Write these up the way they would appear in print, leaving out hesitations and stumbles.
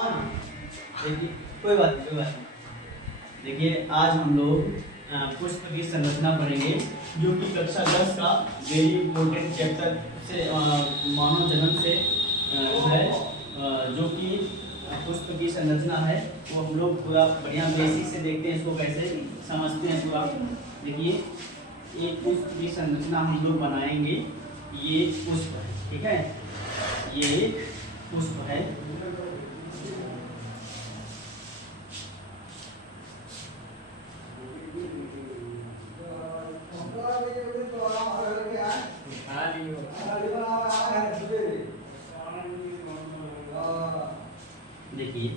देखिए कोई बात नहीं, कोई बात नहीं। देखिए आज हम लोग पुष्प की संरचना पढ़ेंगे जो कि कक्षा 10 का वेरी इंपॉर्टेंट चैप्टर से मानव जन्म से है, जो कि पुष्प की संरचना है वो हम लोग पूरा बढ़िया बेसिक से देखते हैं, इसको कैसे समझते हैं पूरा। देखिए एक पुष्प की संरचना हम लोग बनाएंगे। ये पुष्प है, ठीक है, ये पुष्प है। देखिए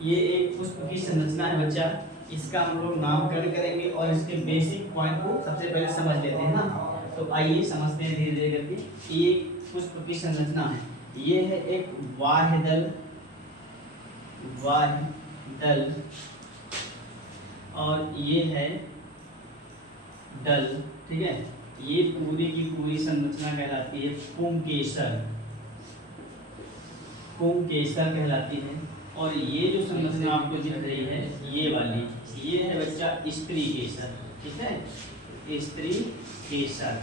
ये एक पुष्प की संरचना है बच्चा। इसका हम लोग नामकरण करेंगे और इसके बेसिक पॉइंट को सबसे पहले समझ लेते हैं ना। तो आइए समझते हैं धीरे धीरे करके। ये पुष्प की संरचना है, ये है एक वाह्यदल, वाह्यदल, और ये है दल, ठीक है। ये पूरी की पूरी संरचना कहलाती है पुंकेसर, पुंकेसर कहलाती है। और ये जो संरचना आपको दिख रही है ये वाली, ये है बच्चा स्त्री केसर, ठीक है, स्त्री केसर,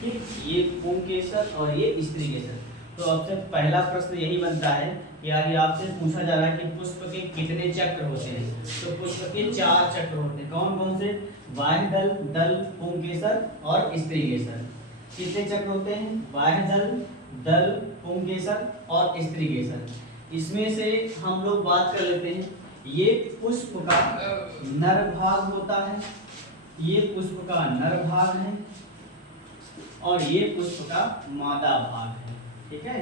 ठीक। ये पुंकेसर और ये स्त्री केसर। तो अब से पहला प्रश्न यही बनता है कि आगे आपसे पूछा जा रहा है कि पुष्प के कितने चक्र होते हैं। तो पुष्प के 4 चक्र होते हैं। कौन कौन से? वाह्यदल, दल, पुंकेसर और स्त्री केसर। कितने चक्र होते हैं? वाह्यदल, दल, पुंकेसर और स्त्री केसर। इसमें से हम लोग बात कर लेते हैं। ये पुष्प का नर भाग होता है, ये पुष्प का नर भाग है, और ये पुष्प का मादा भाग है, ठीक है,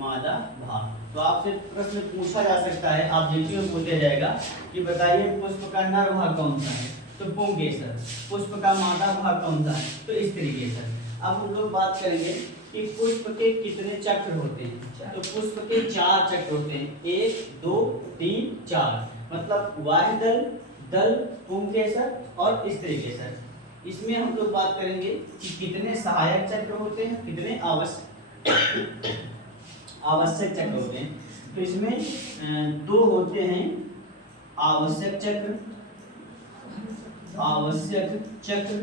मादा भाग। तो आपसे प्रश्न पूछा जा सकता है, आप देखिए पूछा जाएगा कि बताइए पुष्प का नर भाग कौन सा है? तो पुंकेसर। पुष्प का मादा भाग कौन सा है? तो स्त्री केसर। अब हम लोग बात करेंगे कि पुष्प के कितने चक्र होते हैं। तो पुष्प के 4 चक्र होते हैं, 1 2 3 4। मतलब वाह्यदल, दल, पुंकेसर और स्त्री केसर। इसमें हम लोग बात करेंगे कि कितने सहायक चक्र होते हैं, कितने आवश्यक चक्र होते हैं। तो इसमें 2 होते हैं आवश्यक चक्र, आवश्यक चक्र,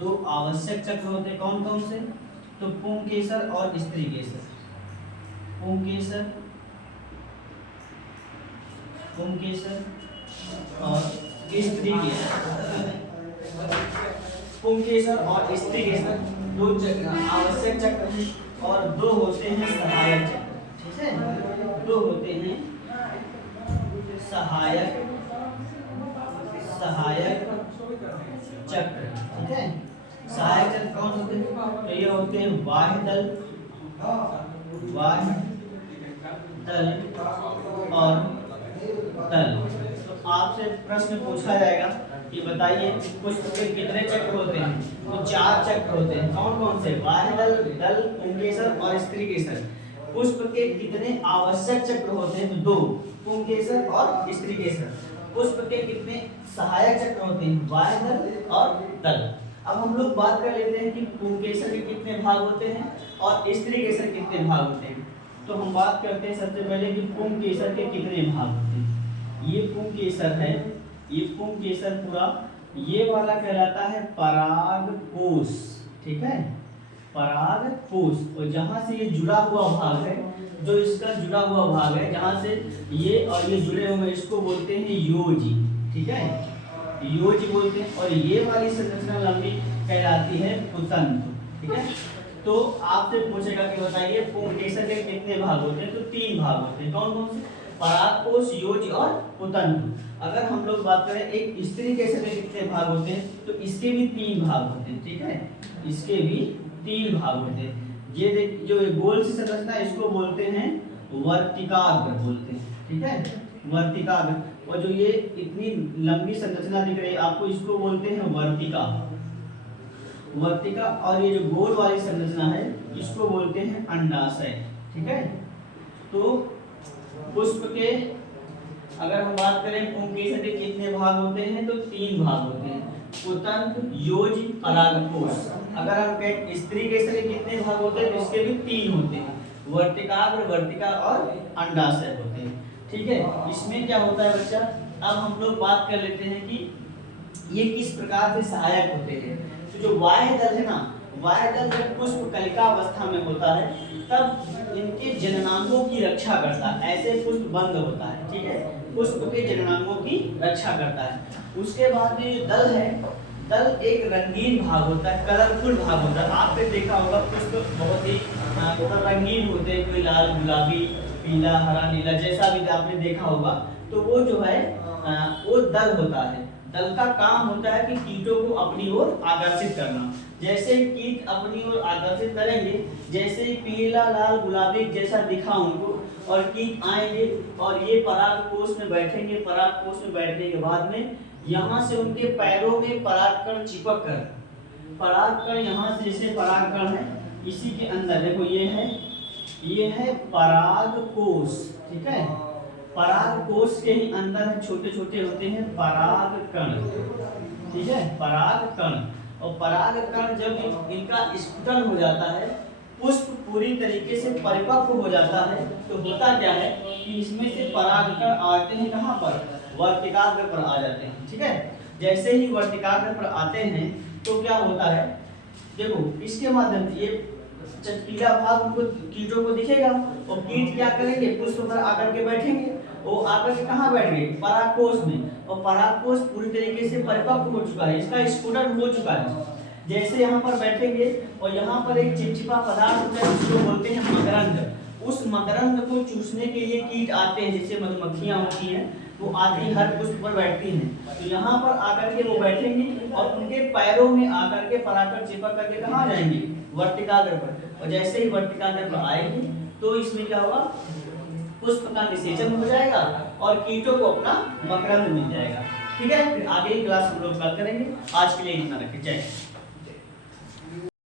2 आवश्यक चक्र होते हैं। कौन कौन से? तो पुंकेसर और स्त्री केसर, पुंकेसर, पुंकेसर और स्त्री केसर। पुंकेसर और स्त्री केसर 2 आवश्यक चक्र हैं और 2 होते हैं सहायक चक्र, ठीक है। 2 होते हैं सहायक चक्र, ठीक है। सहायक चक्र कौन होते हैं? तो ये होते हैं वाह्यदल, वाह्यदल और दल। तो आपसे प्रश्न पूछा जाएगा कि बताइए पुष्प के कितने चक्र होते हैं। तो 4 चक्र होते हैं। कौन कौन से? वाह्यदल, दल, पुंकेसर और स्त्री केसर। पुष्प के कितने आवश्यक चक्र होते हैं? तो 2, पुंकेसर और स्त्री केसर। पुष्प के कितने सहायक चक्र होते हैं? वाह्यदल और दल। अब हम लोग बात कर लेते हैं कि पुंकेसर के कितने भाग होते हैं और स्त्री केसर कितने भाग होते हैं। तो हम बात करते हैं सबसे पहले कि पुंकेसर के कितने भाग होते हैं। ये पुंकेसर है, ये पुंकेसर पूरा ये वाला कहलाता है परागकोश, ठीक है, परागकोश। और जहां से ये जुड़ा हुआ भाग है, जो इसका जुड़ा हुआ भाग है, जहां से ये और ये जुड़े हुए, इसको बोलते हैं योजी, ठीक है, योजी बोलते हैं। और ये वाली संरचना लंबी कहलाती है पुतंत्र, ठीक है। तो आपसे पूछेगा कि बताइए पुंकेसर के कितने भाग होते हैं। तो 3 भाग होते हैं। कौन कौन से? परागकोश, योजी और पुतंत्र। अगर हम लोग बात करें एक स्त्री केसर के कितने भाग होते हैं, तो इसके भी 3 भाग होते हैं, ठीक है, इसके भी 3 भाग होते हैं। ये जो गोल सी संरचना है इसको बोलते हैं वर्तिकाग्र बोलते हैं, ठीक है, वर्तिकाग्र। और जो ये इतनी लंबी संरचना दिख रही है आपको, इसको बोलते हैं वर्तिका, वर्तिका। और ये जो गोल वाली संरचना है इसको बोलते हैं अंडाशय, ठीक है। तो पुष्प के अगर हम बात करें पुंकेसर के कितने भाग होते हैं, तो 3 भाग होते हैं, पुतंत्र, योज, परागकोश। अगर हम कहें स्त्री केसर के कितने भाग होते हैं, तो इसके भी 3 होते हैं, वर्तिकाग्र, वर्तिका और अंडाशय होते हैं। ठीक है, इसमें क्या होता है बच्चा, अब हम लोग बात कर लेते हैं कि ये किस प्रकार से सहायक होते हैं। तो जो बाह्य दल है ना, बाह्य दल जब पुष्प कलिका अवस्था में होता है तब इनके जननांगों की रक्षा करता है, ऐसे पुष्प बंद होता है। ठीक है, पुष्प के जननांगों की रक्षा करता है। उसके बाद में जो दल है, दल एक रंगीन भाग होता है, कलरफुल भाग होता है। आपने देखा होगा पुष्प बहुत ही रंगीन होते हैं, कोई लाल, गुलाबी, पीला, हरा, नीला, जैसा भी आपने देखा होगा। तो वो जो है वो दल होता है। दल का काम होता है कि कीटों को अपनी ओर आकर्षित करना। जैसे कीट अपनी ओर आकर्षित करेंगे, जैसे पीला, लाल, गुलाबी जैसा दिखा उनको, और कीट आएंगे और ये परागकोश में बैठेंगे। परागकोश में बैठने के बाद में यहाँ से उनके पैरों में परागकण चिपक कर, परागकण यहाँ से जैसे परागकण है, इसी के अंदर देखो ये है परागकोश। ठीक है, परागकोश के ही अंदर है, छोटे छोटे होते हैं परागकण। ठीक है, परागकण। और परागकण जब इनका स्फुटन हो जाता है, पुष्प पूरी तरीके से परिपक्व हो जाता है, तो होता क्या है कि इसमें से परागकण आते हैं कहाँ पर, वर्तिकाग्र पर आ जाते हैं। ठीक है, जैसे ही वर्तिकाग्र पर आते हैं तो क्या होता है, देखो इसके माध्यम से ये चटकीला भाग उनको कीटों को दिखेगा, और कीट क्या करेंगे, पुष्प पर आकर के बैठेंगे। वो आकर के कहाँ बैठ गए, परागकोश में, और परागकोश पूरी तरीके से परिपक्व हो चुका है, इसका स्फुटन हो चुका है। जैसे यहाँ पर बैठेंगे और यहाँ पर एक चिपचिपा पदार्थ होता है जिसको बोलते हैं मकरंद। उस मकरंद को चूसने के लिए कीट आते हैं, जैसे मधुमक्खियाँ होती हैं, वो आती हर पुष्प पर बैठती हैं। तो यहाँ पर आकर के वो बैठेंगी और उनके पैरों में आकर के परागकण चिपक करके कहाँ जाएंगे, वर्तिकाग्र पर। और जैसे ही वर्तिकाग्र पर आएंगे तो इसमें क्या होगा, पुष्प का निषेचन हो जाएगा और कीटों को अपना मकरंद मिल जाएगा। ठीक है, फिर आगे की क्लास हम लोग बात करेंगे। आज के लिए इतना रखें। जय।